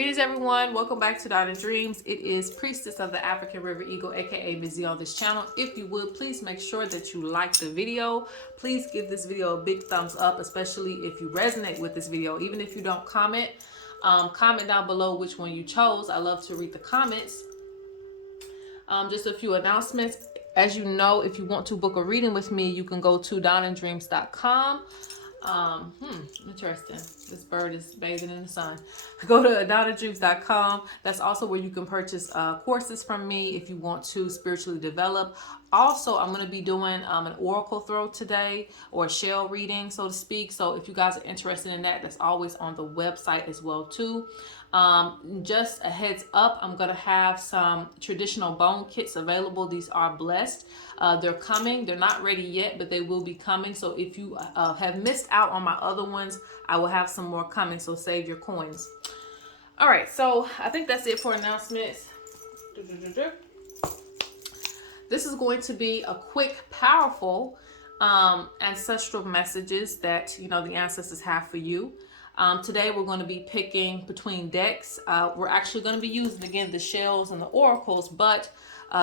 Greetings everyone, welcome back to Donna Dreams. It is Priestess of the African River Eagle, aka Ms.Z on this channel. If you would, please make sure that you like the video. Please give this video a big thumbs up, especially if you resonate with this video. Even if you don't comment, comment down below which one you chose. I love to read the comments. Just a few announcements. As you know, if you want to book a reading with me, you can go to donnadreams.com. Interesting. This bird is bathing in the sun. Go to donnadreams.com. That's also where you can purchase courses from me if you want to spiritually develop. Also, I'm going to be doing an oracle throw today, or a shell reading, so to speak. So if you guys are interested in that, that's always on the website as well too. Just a heads up, I'm going to have some traditional bone kits available. These are blessed. They're coming. They're not ready yet, but they will be coming. So if you have missed out on my other ones, I will have some more coming. So save your coins. All right. So I think that's it for announcements. This is going to be a quick, powerful ancestral messages that, the ancestors have for you. Today we're going to be picking between decks. We're actually going to be using, again, the shells and the oracles, but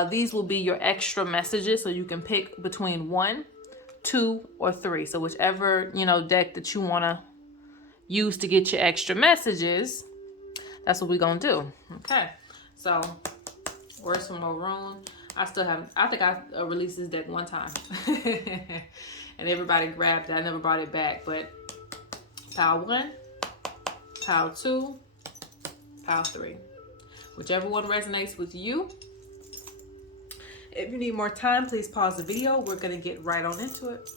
these will be your extra messages, so you can pick between 1, 2, or 3. So whichever, deck that you want to use to get your extra messages, that's what we're going to do. Okay, so where's some more room? I think I released this deck one time and everybody grabbed it. I never brought it back, but pile 1, pile 2, pile 3. Whichever one resonates with you. If you need more time, please pause the video. We're going to get right on into it.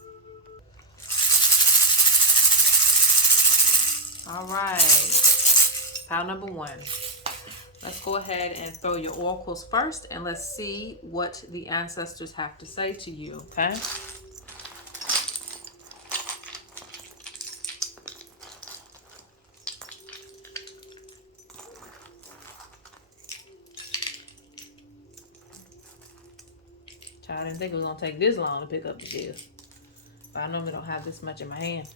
All right. Pile number 1. Let's go ahead and throw your oracles first, and let's see what the ancestors have to say to you, okay? I didn't think it was going to take this long to pick up the deal. But I normally don't have this much in my hand.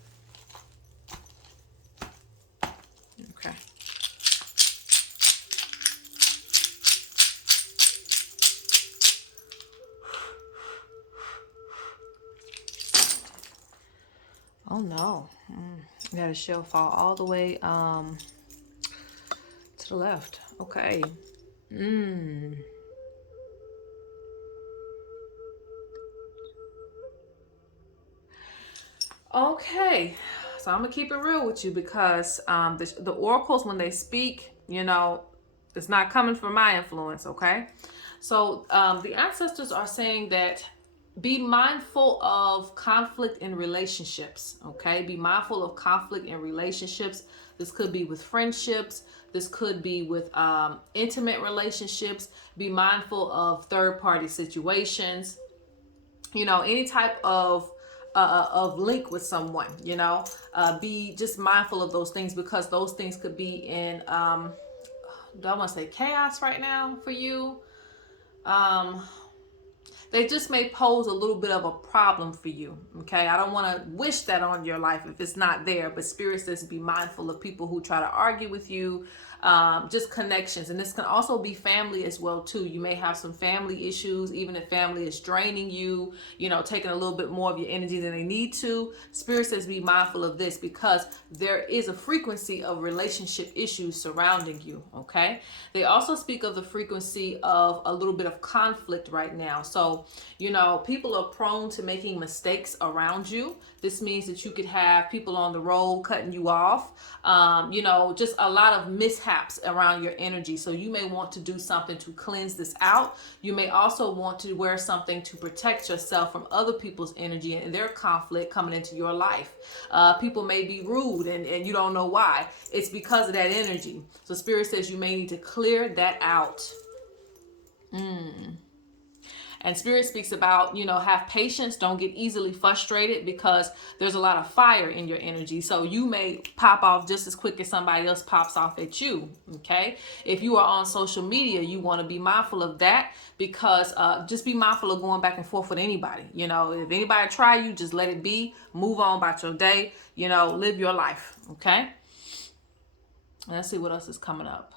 Okay. Oh no. We had a shell fall all the way to the left. Okay. Okay, so I'm gonna keep it real with you, because the oracles, when they speak, it's not coming from my influence, okay? So the ancestors are saying that be mindful of conflict in relationships, okay? Be mindful of conflict in relationships. This could be with friendships. This could be with intimate relationships. Be mindful of third-party situations. Any type of link with someone, be just mindful of those things, because those things could be in, do I want to say chaos right now for you? They just may pose a little bit of a problem for you, okay? I don't want to wish that on your life if it's not there, but Spirit says be mindful of people who try to argue with you, just connections. And this can also be family as well too. You may have some family issues, even if family is draining you, taking a little bit more of your energy than they need to. Spirit says be mindful of this, because there is a frequency of relationship issues surrounding you, okay? They also speak of the frequency of a little bit of conflict right now. So, people are prone to making mistakes around you. This means that you could have people on the road cutting you off, just a lot of mishaps around your energy. So you may want to do something to cleanse this out. You may also want to wear something to protect yourself from other people's energy and their conflict coming into your life. People may be rude and you don't know why. It's because of that energy. So Spirit says you may need to clear that out. And Spirit speaks about, have patience. Don't get easily frustrated, because there's a lot of fire in your energy. So you may pop off just as quick as somebody else pops off at you, okay? If you are on social media, you want to be mindful of that, because just be mindful of going back and forth with anybody. If anybody try you, just let it be. Move on about your day. Live your life, okay? Let's see what else is coming up.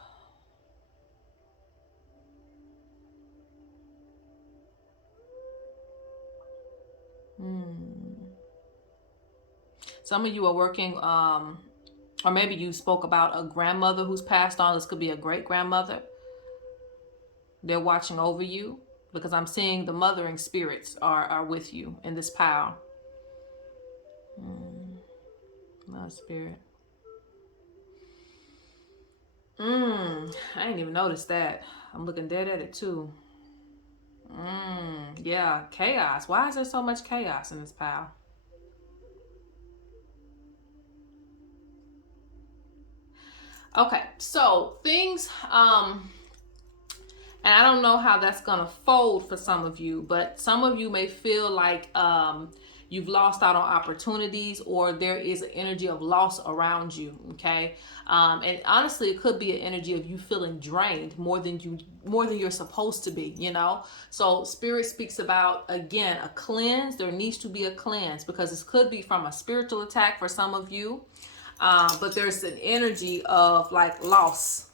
Some of you are working, or maybe you spoke about a grandmother who's passed on. This could be a great grandmother. They're watching over you, because I'm seeing the mothering spirits are with you in this pile. Mother spirit. I didn't even notice that. I'm looking dead at it too. Yeah, chaos. Why is there so much chaos in this pile? Okay, so things, and I don't know how that's gonna fold for some of you, but some of you may feel like you've lost out on opportunities, or there is an energy of loss around you. Okay, and honestly, it could be an energy of you feeling drained more than you're supposed to be. You know, so Spirit speaks about, again, a cleanse. There needs to be a cleanse, because this could be from a spiritual attack for some of you, but there's an energy of like loss.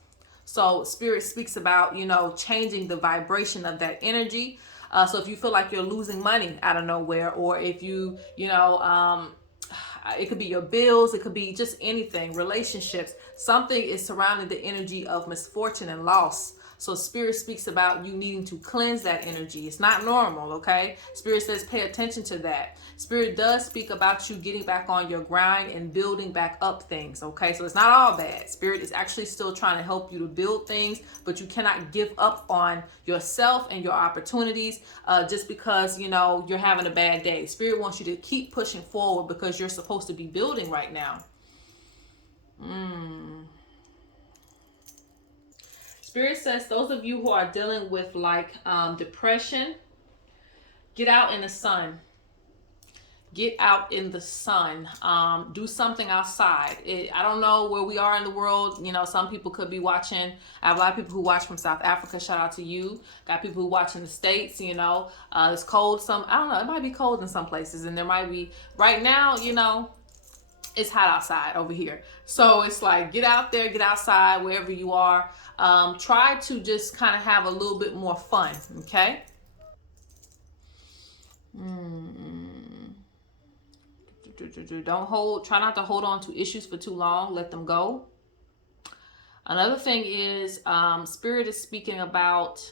So Spirit speaks about, changing the vibration of that energy. So if you feel like you're losing money out of nowhere, or if it could be your bills, it could be just anything, relationships, something is surrounding the energy of misfortune and loss. So Spirit speaks about you needing to cleanse that energy. It's not normal, okay? Spirit says pay attention to that. Spirit does speak about you getting back on your grind and building back up things, okay? So it's not all bad. Spirit is actually still trying to help you to build things, but you cannot give up on yourself and your opportunities just because, you're having a bad day. Spirit wants you to keep pushing forward, because you're supposed to be building right now. Spirit says those of you who are dealing with like depression, get out in the sun. Get out in the sun. Do something outside. I don't know where we are in the world. Some people could be watching. I have a lot of people who watch from South Africa. Shout out to you. Got people who watch in the States. It's cold. I don't know. It might be cold in some places, and there might be right now. It's hot outside over here. So it's like, get out there, get outside, wherever you are. Try to just kind of have a little bit more fun, okay? Try not to hold on to issues for too long. Let them go. Another thing is, Spirit is speaking about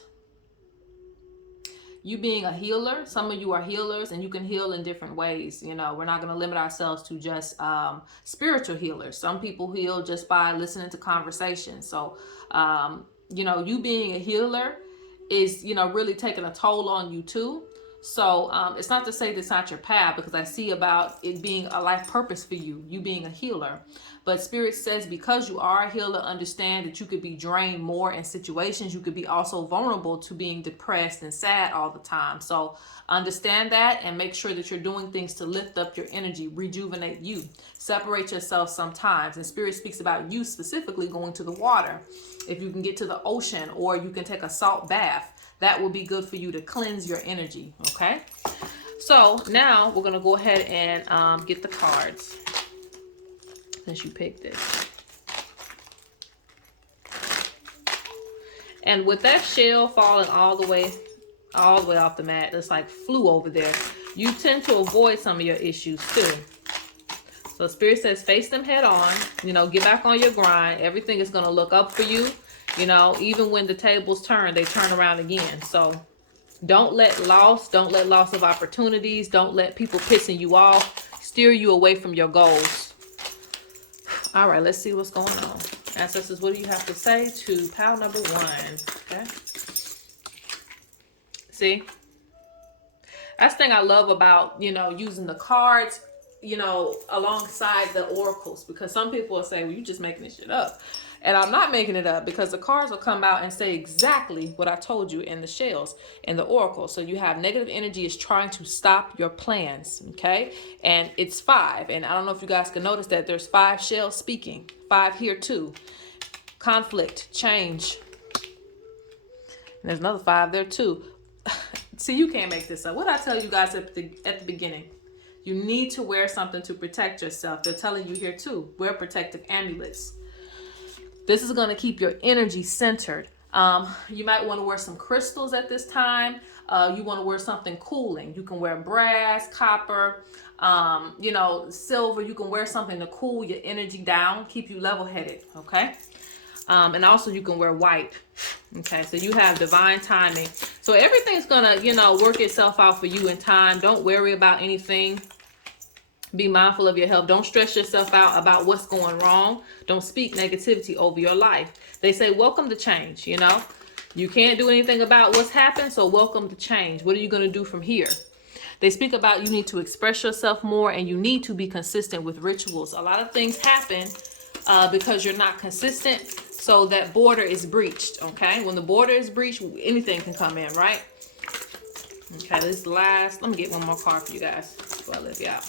you being a healer. Some of you are healers, and you can heal in different ways. We're not going to limit ourselves to just spiritual healers. Some people heal just by listening to conversations. So, you being a healer is, really taking a toll on you too. So it's not to say that's not your path, because I see about it being a life purpose for you being a healer. But Spirit says, because you are a healer, understand that you could be drained more in situations. You could be also vulnerable to being depressed and sad all the time. So understand that, and make sure that you're doing things to lift up your energy, rejuvenate you, separate yourself sometimes. And Spirit speaks about you specifically going to the water. If you can get to the ocean, or you can take a salt bath, that will be good for you to cleanse your energy, okay? So now we're going to go ahead and get the cards, since you picked it. And with that shell falling all the way off the mat, it's like flew over there, you tend to avoid some of your issues too. So Spirit says face them head on, get back on your grind. Everything is going to look up for you. Even when the tables turn, they turn around again. So don't let loss of opportunities, don't let people pissing you off steer you away from your goals. All right, let's see what's going on. Ancestors, what do you have to say to pile number 1? Okay. See? That's the thing I love about, using the cards, alongside the oracles, because some people will say, well, you just making this shit up. And I'm not making it up, because the cards will come out and say exactly what I told you in the shells and the oracle. So you have negative energy is trying to stop your plans, okay? And it's 5. And I don't know if you guys can notice that there's 5 shells speaking. 5 here too. Conflict, change. And there's another 5 there too. See, you can't make this up. What did I tell you guys at the beginning? You need to wear something to protect yourself. They're telling you here too. Wear protective amulets. This is going to keep your energy centered. You might want to wear some crystals at this time. You want to wear something cooling. You can wear brass, copper, silver. You can wear something to cool your energy down, keep you level-headed, okay? And also you can wear white. Okay, so you have divine timing. So everything's gonna, work itself out for you in time. Don't worry about anything. Be mindful of your health. Don't stress yourself out about what's going wrong. Don't speak negativity over your life. They say, welcome to change, You can't do anything about what's happened, so welcome to change. What are you going to do from here? They speak about you need to express yourself more and you need to be consistent with rituals. A lot of things happen because you're not consistent, so that border is breached, okay? When the border is breached, anything can come in, right? Okay, this is the last. Let me get one more card for you guys before I leave you out.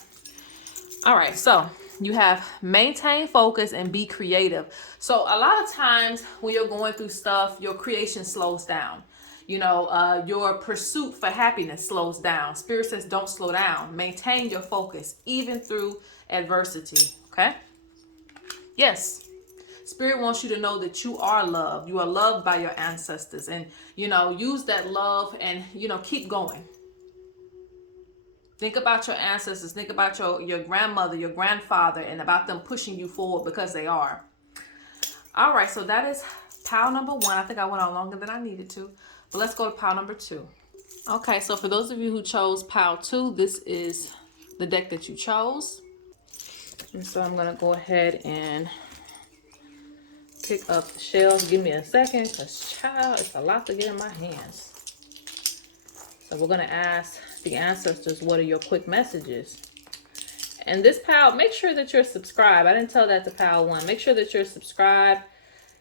All right, so you have maintain focus and be creative. So a lot of times when you're going through stuff, your creation slows down. Your pursuit for happiness slows down. Spirit says don't slow down. Maintain your focus even through adversity, okay? Yes. Spirit wants you to know that you are loved. You are loved by your ancestors. And, use that love and, keep going. Think about your ancestors. Think about your grandmother, your grandfather, and about them pushing you forward because they are. All right, so that is pile number 1. I think I went on longer than I needed to. But let's go to pile number 2. Okay, so for those of you who chose pile 2, this is the deck that you chose. And so I'm going to go ahead and pick up the shells. Give me a second, because child, it's a lot to get in my hands. So we're going to ask the ancestors, what are your quick messages? And this pal, make sure that you're subscribed. I didn't tell that to pal 1. Make sure that you're subscribed.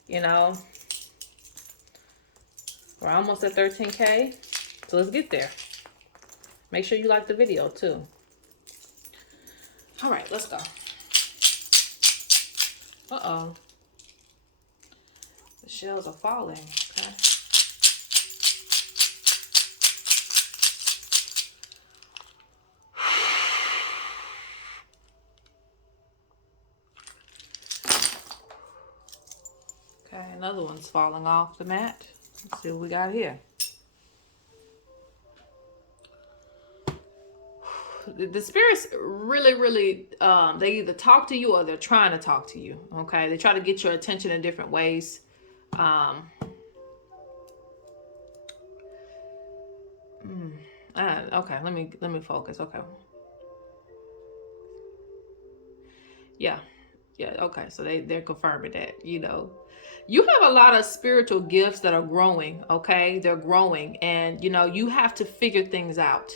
We're almost at 13K. So let's get there. Make sure you like the video too. All right, let's go. Uh-oh. The shells are falling, okay? Okay, another one's falling off the mat. Let's see what we got here. The spirits really, they either talk to you or they're trying to talk to you, okay? They try to get your attention in different ways. Okay, let me focus, okay. Yeah, okay, so they're confirming that, You have a lot of spiritual gifts that are growing, okay? They're growing, and, you have to figure things out.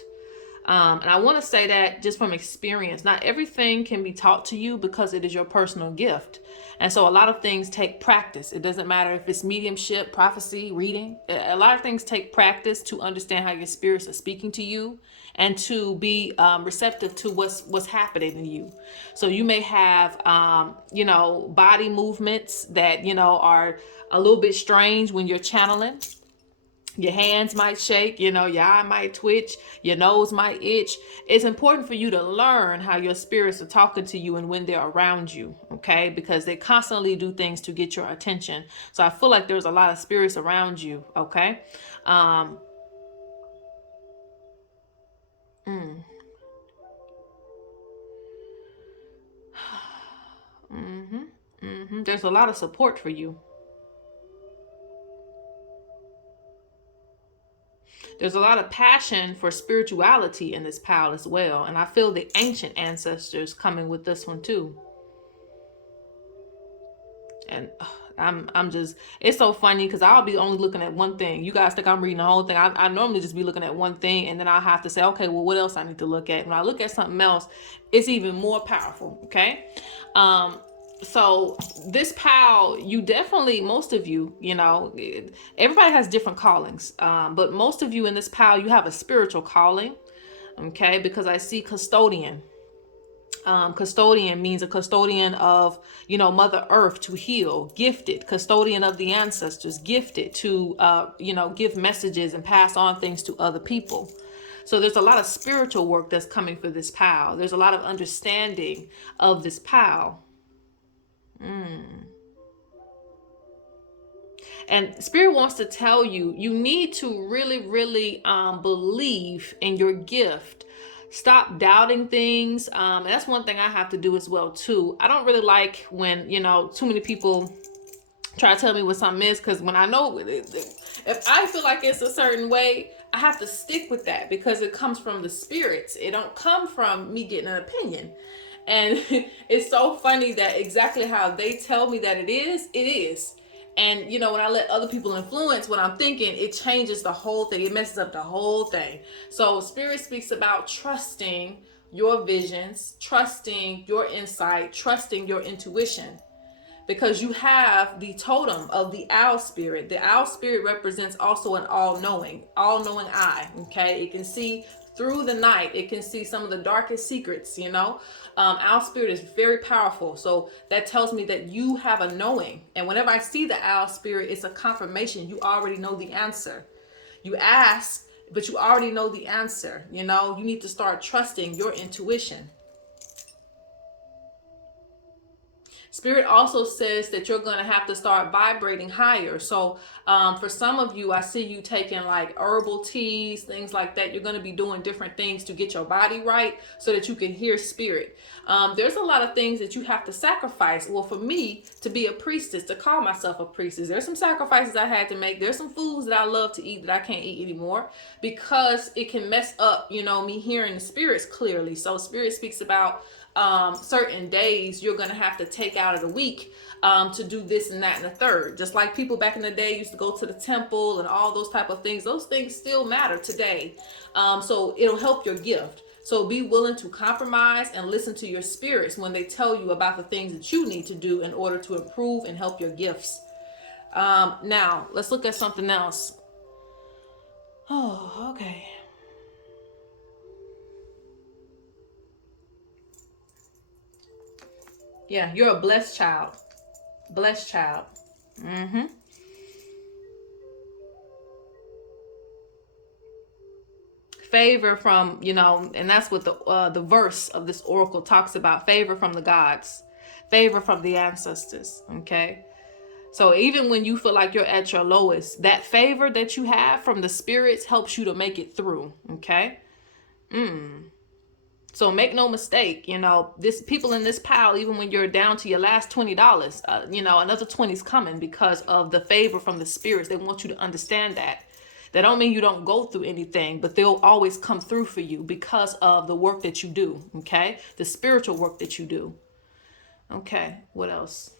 And I want to say that just from experience, not everything can be taught to you because it is your personal gift. And so a lot of things take practice. It doesn't matter if it's mediumship, prophecy, reading. A lot of things take practice to understand how your spirits are speaking to you and to be receptive to what's happening in you. So you may have, body movements that, are a little bit strange when you're channeling. Your hands might shake, your eye might twitch, your nose might itch. It's important for you to learn how your spirits are talking to you and when they're around you, okay? Because they constantly do things to get your attention. So I feel like there's a lot of spirits around you, okay? There's a lot of support for you. There's a lot of passion for spirituality in this pile as well. And I feel the ancient ancestors coming with this one too. And I'm just, it's so funny because I'll be only looking at one thing. You guys think I'm reading the whole thing. I normally just be looking at one thing and then I'll have to say, okay, well, what else I need to look at? When I look at something else, it's even more powerful, okay? So this pile, you definitely, most of you, everybody has different callings. But most of you in this pile, you have a spiritual calling, okay? Because I see custodian. Custodian means a custodian of, Mother Earth to heal, gifted, custodian of the ancestors, gifted to, give messages and pass on things to other people. So there's a lot of spiritual work that's coming for this pile. There's a lot of understanding of this pile. And Spirit wants to tell you, you need to really, really believe in your gift. Stop doubting things. And that's one thing I have to do as well too. I don't really like when, too many people try to tell me what something is, because when I know if I feel like it's a certain way, I have to stick with that because it comes from the spirits. It don't come from me getting an opinion. And it's so funny that exactly how they tell me that it is. And when I let other people influence what I'm thinking, it changes the whole thing. It messes up the whole thing. So Spirit speaks about trusting your visions, trusting your insight, trusting your intuition. Because you have the totem of the owl spirit. The owl spirit represents also an all-knowing eye. Okay, it can see through the night. It can see some of the darkest secrets. Owl spirit is very powerful. So that tells me that you have a knowing. And whenever I see the owl spirit, it's a confirmation. You already know the answer. You ask, but you already know the answer. You need to start trusting your intuition. Spirit also says that you're going to have to start vibrating higher. So for some of you, I see you taking like herbal teas, things like that. You're going to be doing different things to get your body right so that you can hear spirit. There's a lot of things that you have to sacrifice. Well, for me to be a priestess, to call myself a priestess, there's some sacrifices I had to make. There's some foods that I love to eat that I can't eat anymore because it can mess up, me hearing the spirits clearly. So Spirit speaks about certain days you're going to have to take out of the week to do this and that and the third. Just like people back in the day used to go to the temple and all those type of things. Those things still matter today. So it'll help your gift. So be willing to compromise and listen to your spirits when they tell you about the things that you need to do in order to improve and help your gifts. Now, let's look at something else. Oh, okay. Yeah, you're a blessed child. Blessed child. Favor from, and that's what the verse of this oracle talks about. Favor from the gods. Favor from the ancestors. Okay. So even when you feel like you're at your lowest, that favor that you have from the spirits helps you to make it through. Okay. So make no mistake, this people in this pile, even when you're down to your last $20, another 20 is coming because of the favor from the spirits. They want you to understand that. That don't mean you don't go through anything, but they'll always come through for you because of the work that you do. Okay. The spiritual work that you do. Okay. What else?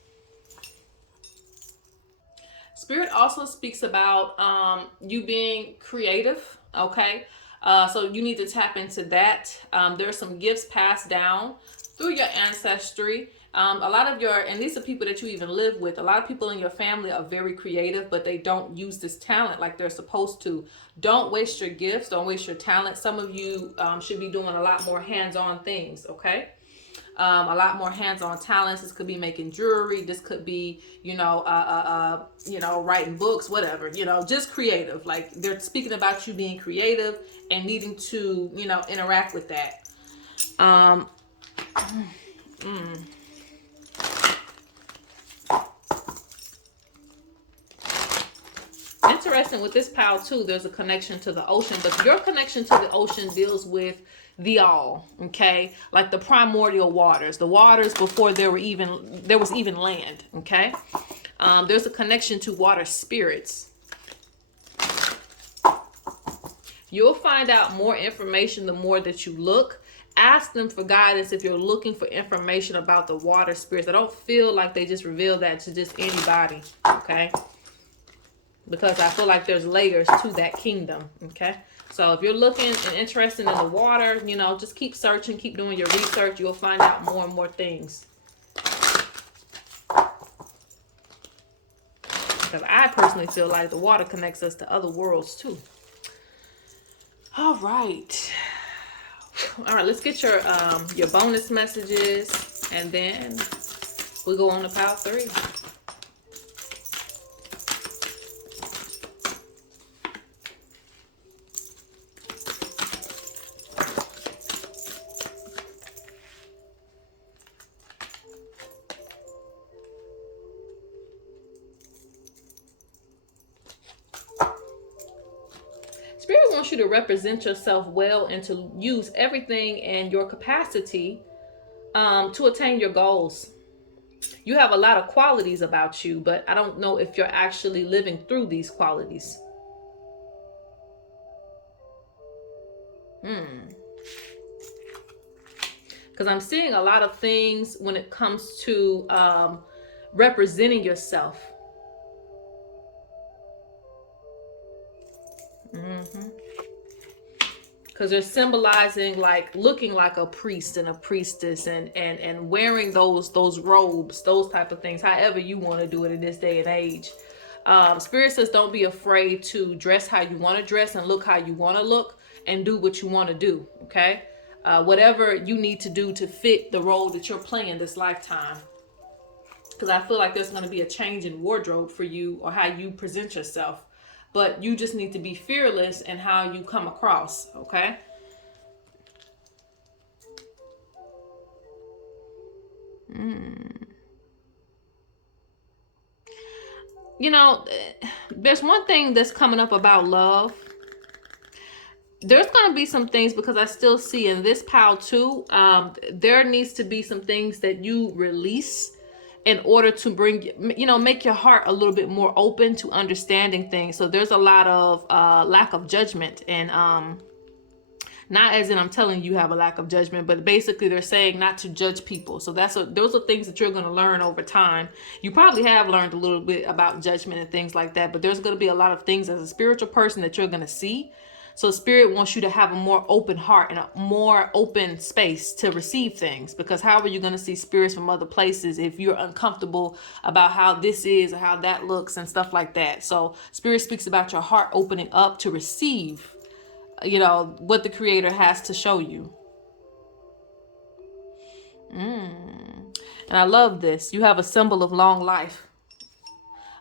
Spirit also speaks about you being creative. Okay. So you need to tap into that. There are some gifts passed down through your ancestry. A lot of and these are people that you even live with. A lot of people in your family are very creative, but they don't use this talent like they're supposed to. Don't waste your gifts. Don't waste your talent. Some of you should be doing a lot more hands-on things. Okay. A lot more hands-on talents. This could be making jewelry. This could be, writing books, whatever, just creative. Like they're speaking about you being creative and needing to, interact with that. Interesting with this pile too, there's a connection to the ocean, but your connection to the ocean deals with the all, okay? Like the primordial waters, the waters before there was even land, okay? There's a connection to water spirits. You'll find out more information the more that you look. Ask them for guidance if you're looking for information about the water spirits. I don't feel like they just reveal that to just anybody, okay? Because I feel like there's layers to that kingdom, okay? So if you're looking and interested in the water, just keep searching, keep doing your research. You'll find out more and more things. Because I personally feel like the water connects us to other worlds too. All right. All right, let's get your bonus messages, and then we go on to pile 3. wants you to represent yourself well and to use everything in your capacity to attain your goals. You have a lot of qualities about you, but I don't know if you're actually living through these qualities. Because I'm seeing a lot of things when it comes to representing yourself. Because they're symbolizing like looking like a priest and a priestess and wearing those robes, those type of things, however you want to do it in this day and age. Spirit says don't be afraid to dress how you want to dress and look how you want to look and do what you want to do, okay? Whatever you need to do to fit the role that you're playing this lifetime. Because I feel like there's going to be a change in wardrobe for you or how you present yourself. But you just need to be fearless in how you come across, okay? You know, there's one thing that's coming up about love. There's going to be some things, because I still see in this pile too, there needs to be some things that you release in order to bring, you know, make your heart a little bit more open to understanding things. So there's a lot of lack of judgment, and not as in I'm telling you have a lack of judgment, but basically they're saying not to judge people. So those are things that you're going to learn over time. You probably have learned a little bit about judgment and things like that, but there's going to be a lot of things as a spiritual person that you're going to see. So Spirit wants you to have a more open heart and a more open space to receive things, because how are you going to see spirits from other places if you're uncomfortable about how this is or how that looks and stuff like that? So Spirit speaks about your heart opening up to receive, you know, what the Creator has to show you. And I love this. You have a symbol of long life.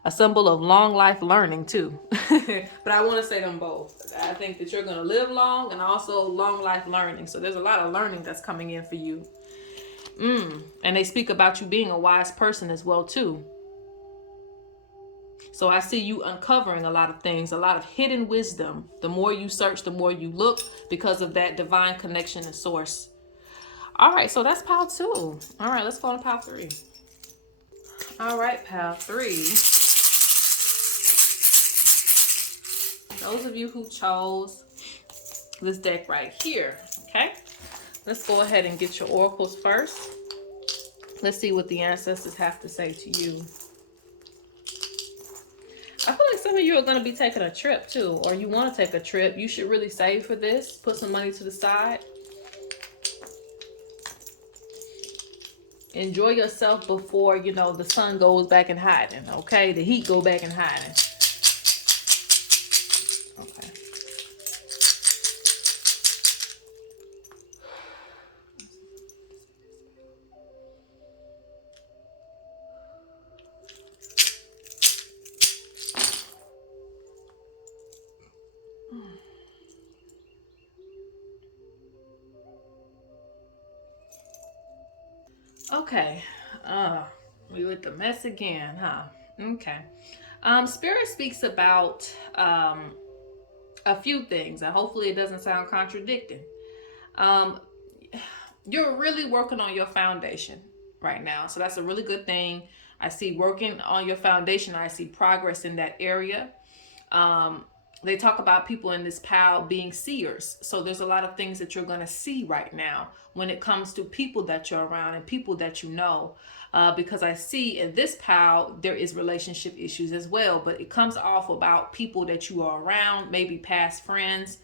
A symbol of long life learning too. But I want to say them both. I think that you're going to live long and also long life learning. So there's a lot of learning that's coming in for you. And they speak about you being a wise person as well too. So I see you uncovering a lot of things, a lot of hidden wisdom. The more you search, the more you look, because of that divine connection and source. All right, so that's pile 2. All right, let's go on to pile 3. All right, pile 3. Those of you who chose this deck right here, okay? Let's go ahead and get your oracles first. Let's see what the ancestors have to say to you. I feel like some of you are going to be taking a trip too, or you want to take a trip. You should really save for this. Put some money to the side. Enjoy yourself before, you know, the sun goes back in hiding, okay? The heat go back in hiding. Okay. Okay, we with the mess again, huh? Okay. Spirit speaks about a few things, and hopefully it doesn't sound contradicting. You're really working on your foundation right now, so that's a really good thing. I see working on your foundation. I see progress in that area. They talk about people in this pile being seers. So there's a lot of things that you're going to see right now when it comes to people that you're around and people that you know. Because I see in this pile, there is relationship issues as well. But it comes off about people that you are around, maybe past friends,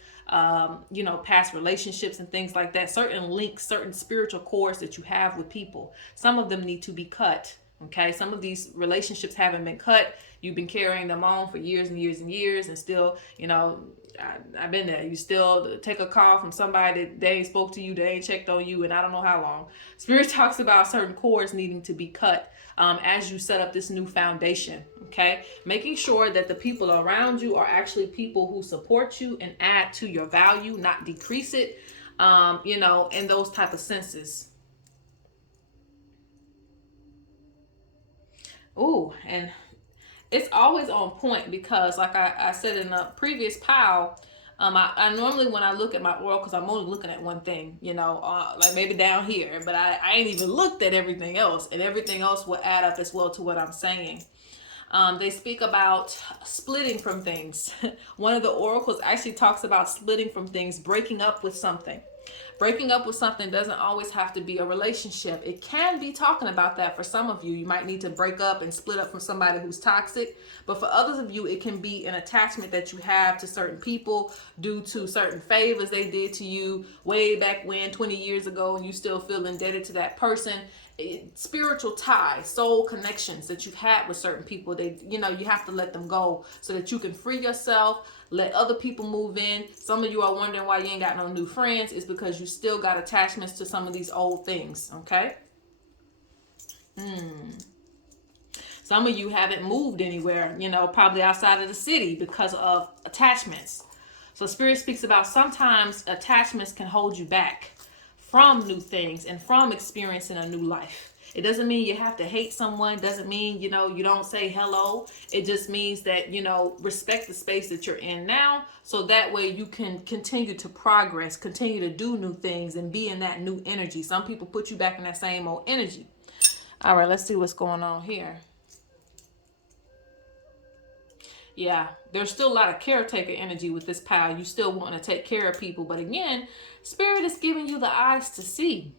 you know, past relationships and things like that. Certain links, certain spiritual cords that you have with people. Some of them need to be cut. Okay, some of these relationships haven't been cut. You've been carrying them on for years and years and years, and still, you know, I've been there. You still take a call from somebody that they ain't spoke to you, they ain't checked on you, and I don't know how long. Spirit talks about certain cords needing to be cut as you set up this new foundation. Okay, making sure that the people around you are actually people who support you and add to your value, not decrease it. You know, in those type of senses. Ooh, and it's always on point because, like I said in a previous pile, I normally, when I look at my oracle, because I'm only looking at one thing, you know, like maybe down here, but I ain't even looked at everything else, and everything else will add up as well to what I'm saying. They speak about splitting from things. One of the oracles actually talks about splitting from things, breaking up with something. Breaking up with something doesn't always have to be a relationship. It can be talking about that for some of you. You might need to break up and split up from somebody who's toxic. But for others of you, it can be an attachment that you have to certain people due to certain favors they did to you way back when, 20 years ago, and you still feel indebted to that person. Spiritual ties, soul connections that you've had with certain people, you have to let them go so that you can free yourself, let other people move in. Some of you are wondering why you ain't got no new friends. It's because you still got attachments to some of these old things. Okay. Some of you haven't moved anywhere, probably outside of the city because of attachments. So Spirit speaks about sometimes attachments can hold you back from new things and from experiencing a new life. It doesn't mean you have to hate someone. Doesn't mean, you don't say hello. It just means that, respect the space that you're in now. So that way you can continue to progress, continue to do new things and be in that new energy. Some people put you back in that same old energy. All right, let's see what's going on here. Yeah, there's still a lot of caretaker energy with this pile. You still want to take care of people. But again, Spirit is giving you the eyes to see.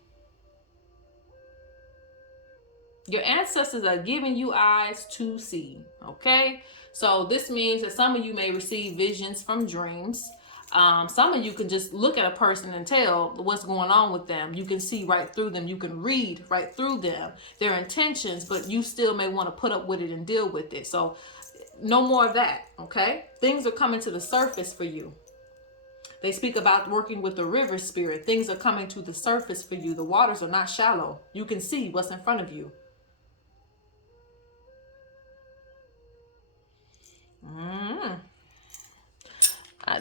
Your ancestors are giving you eyes to see. Okay? So this means that some of you may receive visions from dreams. Some of you can just look at a person and tell what's going on with them. You can see right through them. You can read right through them, their intentions, but you still may want to put up with it and deal with it. So no more of that, okay? Things are coming to the surface for you. They speak about working with the river spirit. Things are coming to the surface for you. The waters are not shallow. You can see what's in front of you.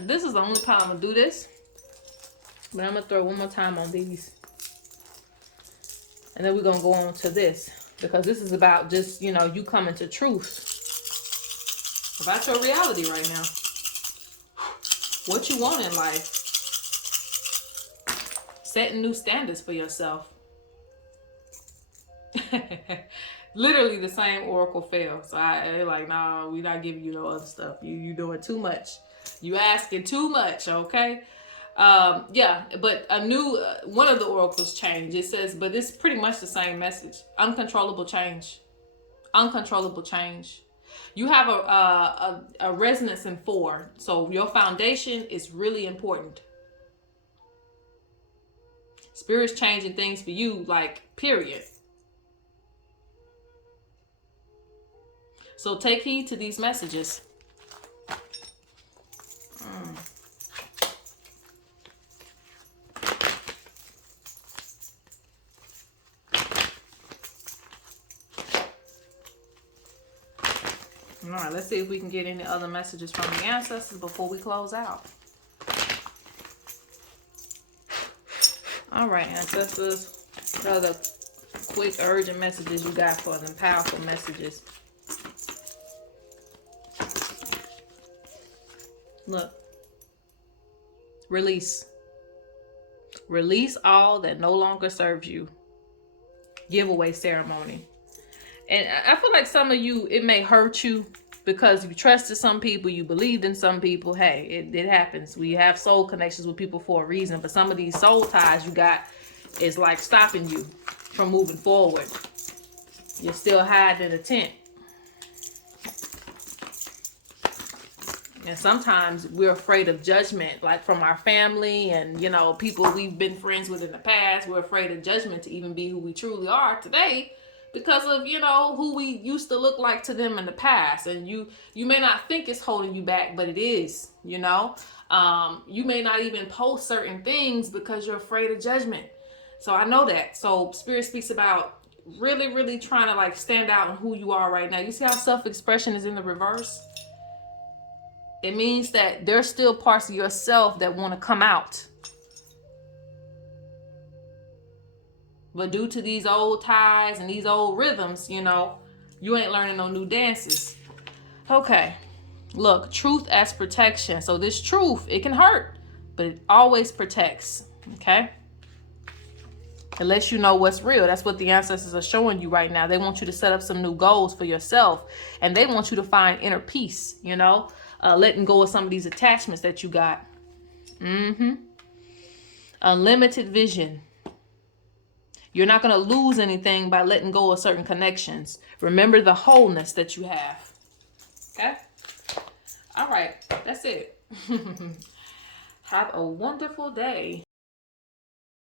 This is the only time I'm going to do this. But I'm going to throw one more time on these. And then we're going to go on to this. Because this is about just, you coming to truth. About your reality right now. What you want in life. Setting new standards for yourself. Literally the same oracle fell. So they're like, nah, we're not giving you no other stuff. You doing too much. You asking too much, okay? Yeah, but a new, one of the oracles changed. It says, but it's pretty much the same message. Uncontrollable change. Uncontrollable change. You have a resonance in 4. So your foundation is really important. Spirit's changing things for you, like, period. So take heed to these messages. All right, let's see if we can get any other messages from the ancestors before we close out. All right, ancestors, what other quick, urgent messages you got for them? Powerful messages. Look. Release. Release all that no longer serves you. Giveaway ceremony. And I feel like some of you, it may hurt you because you trusted some people, you believed in some people. Hey, it happens. We have soul connections with people for a reason. But some of these soul ties you got is like stopping you from moving forward. You're still hiding in a tent. And sometimes we're afraid of judgment, like from our family and, people we've been friends with in the past. We're afraid of judgment to even be who we truly are today because of, who we used to look like to them in the past. And you may not think it's holding you back, but it is, You may not even post certain things because you're afraid of judgment. So I know that. So Spirit speaks about really, really trying to like stand out in who you are right now. You see how self-expression is in the reverse? It means that there's still parts of yourself that want to come out. But due to these old ties and these old rhythms, you ain't learning no new dances. Okay. Look, truth as protection. So this truth, it can hurt, but it always protects. Okay? It lets you know what's real. That's what the ancestors are showing you right now. They want you to set up some new goals for yourself. And they want you to find inner peace, you know? Letting go of some of these attachments that you got. Unlimited vision. You're not going to lose anything by letting go of certain connections. Remember the wholeness that you have. Okay? All right. That's it. Have a wonderful day.